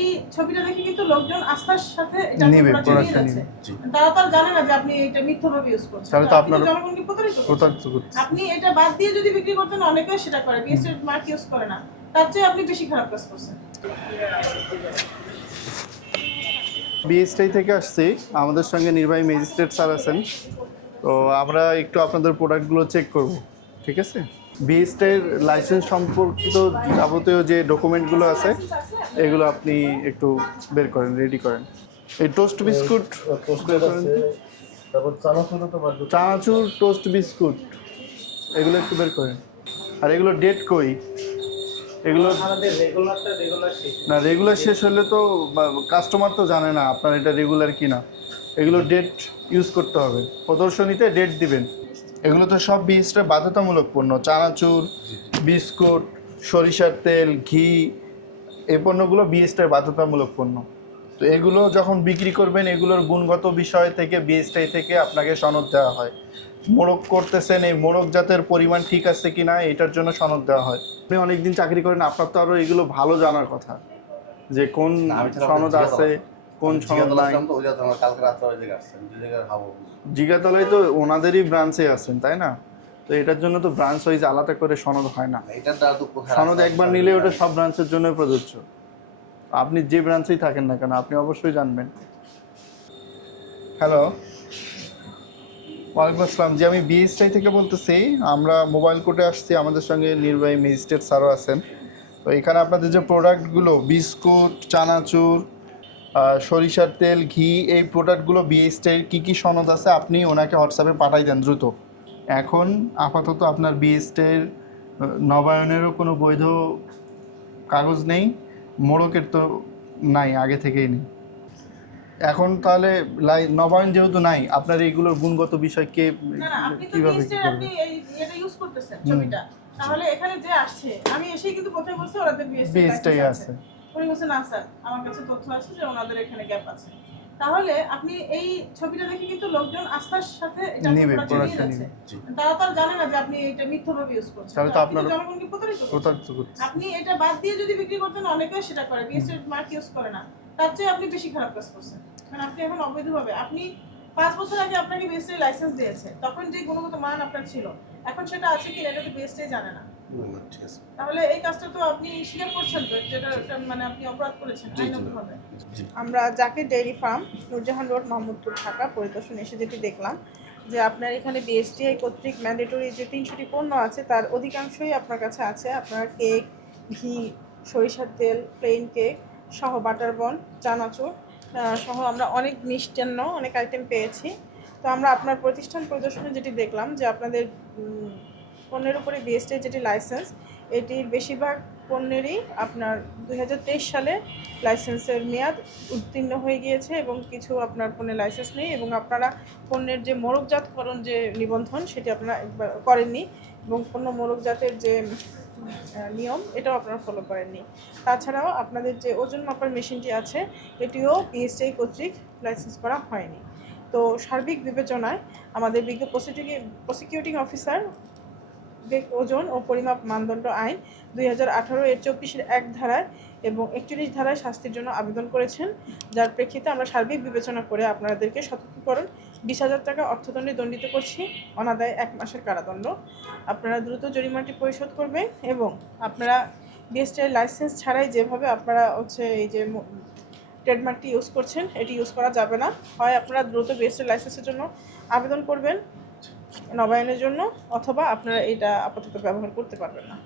এই ছবিটা দেখে কিন্তু লোকজন আস্থার সাথে এটা নিবে, প্রোডাক্ট নিয়ে প্রোডাক্টটা যাচ্ছে। নিবে। তারা তো আর জানে না যে আপনি এটা মিথ্যাভাবে ইউজ করছেন। তাহলে তো আপনি আপনার জনগণকে প্রতারিত প্রতারিত করছেন। করছে। আপনি এটা বাদ দিয়ে যদি বিক্রি করতেন, অনেকেই সেটা করে, বিএসএ মার্ক ইউজ করে না, তার চেয়ে আপনি বেশি খারাপ কাজ করছেন। বিএসটাই থেকে আসছি, আমাদের সঙ্গে নির্বাহী ম্যাজিস্ট্রেট স্যার আছেন। তো আমরা একটু আপনাদের প্রোডাক্টগুলো চেক করব, ঠিক আছে? বিএসটাইয়ের লাইসেন্স সম্পর্কিত যাবতীয় যে ডকুমেন্টগুলো আছে এগুলো আপনি একটু বের করেন, রেডি করেন। এই টোস্ট বিস্কুট বের করেন তো। তারপর চানাচুরও তো বাদ দিতে চানাচুর, টোস্ট বিস্কুট এগুলো একটু বের করেন। আর এগুলো ডেট কই? এগুলো আমাদের রেগুলার শেষ। না, রেগুলার শেষ হলে তো কাস্টমার তো জানে না আপনার এটা রেগুলার কিনা। এগুলো ডেট ইউজ করতে হবে, প্রদর্শনীতে ডেট দিবেন। এগুলো তো সব বিএসটার বাধ্যতামূলক পণ্য। চানাচুর, বিস্কুট, সরিষার তেল, ঘি, এই পণ্যগুলো বিএসটার বাধ্যতামূলক পণ্য। তো এগুলো যখন বিক্রি করবেন, এগুলোর গুণগত বিষয় থেকে বিএসটাই থেকে আপনাকে সনদ দেওয়া হয়। মোড়ক করতেছেন, এই মোড়ক জাতের পরিমাণ ঠিক আছে কি না এটার জন্য সনদ দেওয়া হয়। আপনি অনেকদিন চাকরি করেন, আপনার তো আরও এগুলো ভালো জানার কথা, যে কোন সনদ আছে, কোন সনদ নাই। জিগাতলায় তো ওনাদেরই ব্রাঞ্চে আছেন, তাই না? তো এটার জন্য তো ব্রাঞ্চ ওয়াইজ আলাদা করে সনদ হয় না। সনদ একবার নিলে ওটা সব ব্রাঞ্চের জন্য প্রযোজ্য। আপনি যে ব্রাঞ্চেই থাকেন না কেন, আপনি অবশ্যই জানবেন। হ্যালো, ওয়ালাইকুম আসসালাম। জি, আমি বিএসটাই থেকে বলতেছি। আমরা মোবাইল কোর্টে আসছি, আমাদের সঙ্গে নির্বাহী ম্যাজিস্ট্রেট স্যারও আছেন। তো এখানে আপনাদের যে প্রোডাক্টগুলো, বিস্কুট, চানাচুর, সরিষার তেল, ঘি, এই প্রোডাক্টগুলো বিএসটাইয়ের কী কী সনদ আছে আপনি ওনাকে হোয়াটসঅ্যাপে পাঠাই দেন দ্রুত। এখন আপাতত আপনার বিএসটাইয়ের নবায়নেরও কোনো বৈধ কাগজ নেই, মোড়কের তো নাই, আগে থেকেই নেই। এখন তাহলে নবায়ন যেহেতু নাই, আপনার এইগুলোর গুণগত বিষয় কে আপনি তো কিভাবে বিএসএ আপনি এই এটা ইউজ করতেছেন ছবিটা, তাহলে এখানে যে আসছে, আমি এসেই কিন্তু প্রথমে বলছি ওনাদের বিএসটাই লাইসেন্স আছে। উনি বলছেন না স্যার, আমার কাছে তথ্য আছে যে ওনাদের এখানে গ্যাপ আছে। তাহলে আপনি এই ছবিটা দেখে কিন্তু লোকজন আস্থার সাথে এটা নিবে, প্রোডাক্ট নিয়ে যাচ্ছে। তারা তো আর জানে না যে আপনি এটা মিথ্যাভাবে ইউজ করছেন। তাহলে তো আপনার জনগণকে প্রতারিত করছেন। আপনি এটা বাদ দিয়ে যদি বিক্রি করতেন, অনেকেই সেটা করে, বিএসএ মার্ক ইউজ করে না, তার চেয়ে আপনি বেশি খারাপ কাজ করছেন। কারণ আপনি এখন অবৈধভাবে, আপনি 5 বছর আগে আপনাকে বিএসএ লাইসেন্স দিয়েছে, তখন যে গুণগত মান আপনার ছিল, এখন সেটা আছে কি এটা তো বিএসএ জানে না। তাহলে এই কাজটা তো আপনি স্বীকার করছেন তো, যেটা মানে আপনি অপরাধ করেছেন আইনগতভাবে। আমরা Zakir dairy farm, Nurjahan road, Mohammadpur, Dhaka পরিদর্শন এসে যেটি দেখলাম যে আপনার এখানে বিএসটিআই কর্তৃক ম্যান্ডেটরি যে 300টি পণ্য আছে তার অধিকাংশই আপনার কাছে আছে। আপনার কেক, ঘি, সরিষার তেল, প্লেন কেক সহ, বাটার বন, চানাচুর সহ আমরা অনেক মিষ্টান্ন, অনেক আইটেম পেয়েছি। তো আমরা আপনার প্রতিষ্ঠান পরিদর্শনে যেটি দেখলাম যে আপনাদের পণ্যের উপরে বিএসটিআই যেটি লাইসেন্স, এটির বেশিরভাগ পণ্যেরই আপনার 2023 সালে লাইসেন্সের মেয়াদ উত্তীর্ণ হয়ে গিয়েছে এবং কিছু আপনার পণ্যের লাইসেন্স নেই, এবং আপনারা পণ্যের যে মোড়কজাতকরণ যে নিবন্ধন সেটি আপনারা করেননি, এবং পণ্য মোড়কজাতের যে নিয়ম এটাও আপনারা ফলো করেননি। তাছাড়াও আপনাদের যে ওজন মাপার মেশিনটি আছে এটিও বিএসটিআই কর্তৃক লাইসেন্স করা হয়নি। তো সার্বিক বিবেচনায় আমাদের বিজ্ঞ প্রসিকিউটিং অফিসার ওজন ও পরিমাপ মানদণ্ড আইন 2018 এর 24-এর 1 ধারায় এবং 41 ধারায় শাস্তির জন্য আবেদন করেছেন, যার প্রেক্ষিতে আমরা সার্বিক বিবেচনা করে আপনাদেরকে সতর্কীকরণ 20,000 টাকা অর্থদণ্ডে দণ্ডিত করছি, অনাদায়ে 1 মাসের কারাদণ্ড। আপনারা দ্রুত জরিমানাটি পরিশোধ করবেন এবং আপনারা বিএসটিআই লাইসেন্স ছাড়াই যেভাবে আপনারা এই যে ট্রেডমার্কটি ইউজ করছেন, এটি ইউজ করা যাবে না। হয় আপনারা দ্রুত বিএসটিআই লাইসেন্সের জন্য আবেদন করবেন নবায়নের জন্য, অথবা আপনারা এটা আপাতত ব্যবহার করতে পারবেন না।